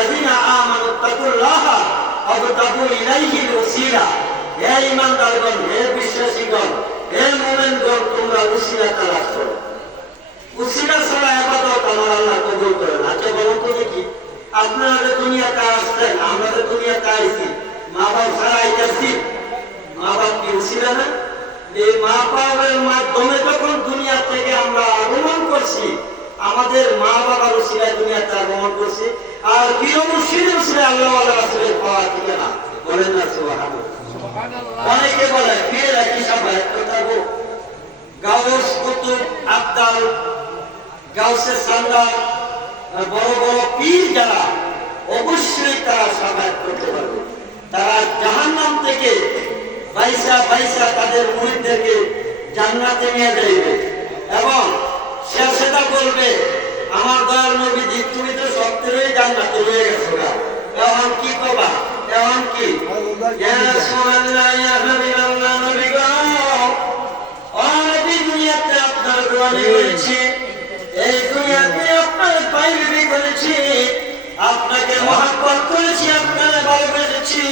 আইয়ুহাল্লাযীনা আমানু তাকুল্লাহা ওয়াবতাগু ইলাইহিল ওয়াসিলা। হে ঈমানদারগণ, হে বিশ্বাসীগণ, হে মুমিনগণ, তোমরা ওসিলা তালাশ করো। ওসিলা ছাড়া ইবাদত আমার আল্লাহ কবুল করে না। আচ্ছা বলুন তো দেখি, আপনারা যে দুনিয়াতে আসছেন, আমরা যে দুনিয়াতে আইছি, মা বাপ ছাড়া আইতাছি, মা বাপ কি ওসিলা না? এই মা বাবার মাধ্যমে যখন দুনিয়া থেকে আমরা আগমন করছি, আমাদের মা বাবার ওসিলায় দুনিয়াতে আগমন করছি। আর প্রিয় মুর্শিদের ওসিলায় আল্লাহ ওয়ালা রাসূলের পাওয়া ঠিক না? বলেন না সুবহানাল্লাহ। অনেকে বলে পীর একই সাবায় কথা গো, গাউস কুতুব আবদাল গাউসে সান্দাল বড় বড় পীর যারা, অবশ্যই তারা সাবায় করতে পারবে। তারা জাহান্নাম থেকে বাইসা বাইসা তাদের মুরিদদেরকে জান্নাতে নিয়ে যাইবে এবং শেষেটা বলবে, আমার দয়াল নবীজি তুমি তো সত্যিই জান্নাতে রয়ে গেছো না, এখন কি করবা? এখন কি ইয়া রাসূলুল্লাহ ইয়া হাবিবাল্লাহ নবী গো, অনেক দুনিয়াতে আপনার দোয়ানি করেছি, এই দুনিয়াতে আপনার পাইবি করেছি, আপনাকে মহব্বত করেছি, আপনাকে ভালোবেসেছি,